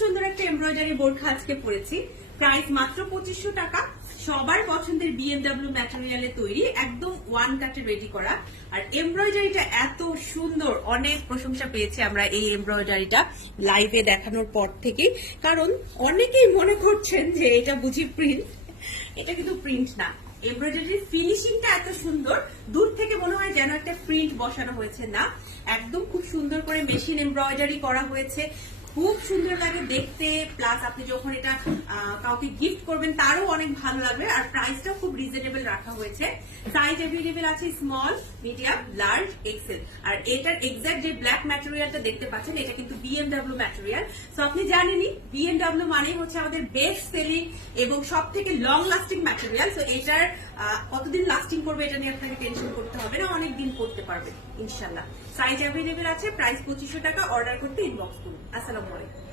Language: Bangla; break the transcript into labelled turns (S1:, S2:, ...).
S1: সুন্দর একটা এমব্রয়ডারি বোরখা আজকে পরেছি। প্রাইস মাত্র পঁচিশশো টাকা। সবার পছন্দের বিএমডাব্লিউ ম্যাটেরিয়ালে তৈরি, একদম ওয়ান কাটে রেডি করা। আর এমব্রয়ডারিটা এত সুন্দর, অনেক প্রশংসা পেয়েছি আমরা এই এমব্রয়ডারিটা লাইভে দেখানোর পর থেকে কারণ অনেকেই মনে করছেন যে এটা বুঝি প্রিন্ট এটা কিন্তু প্রিন্ট না। এমব্রয়ডারির ফিনিশিংটা এত সুন্দর, দূর থেকে মনে হয় যেন একটা প্রিন্ট বসানো হয়েছে না। একদম খুব সুন্দর করে মেশিন এমব্রয়ডারি করা হয়েছে। খুব সুন্দর লাগে দেখতে প্লাস আপনি যখন এটা কাউকে গিফট করবেন, তারও অনেক ভালো লাগবে। আর প্রাইসটাও খুব রিজনেবল রাখা হয়েছে। সাইজ অ্যাভেলেবেল আছে স্মল মিডিয়াম লার্জ এক্সেল আর এটার এক্সাক্ট যে ব্ল্যাক ম্যাটেরিয়ালটা দেখতে পাচ্ছেন, এটা কিন্তু বিএমডাব্লিউ ম্যাটেরিয়াল সো আপনি জানেনই বিএমডাব্লিউ মানেই হচ্ছে আমাদের বেস্ট সেলিং এবং সব থেকে লং লাস্টিং ম্যাটেরিয়াল তো এটার কতদিন লাস্টিং করবে এটা নিয়ে আপনাকে টেনশন করতে হবে না, অনেক দিন করতে পারবেন ইনশাল্লাহ সাইজ অ্যাভেলেবেল আছে প্রাইস পঁচিশশো টাকা অর্ডার করতে ইনবক্স করুন। আসসালামু আলাইকুম।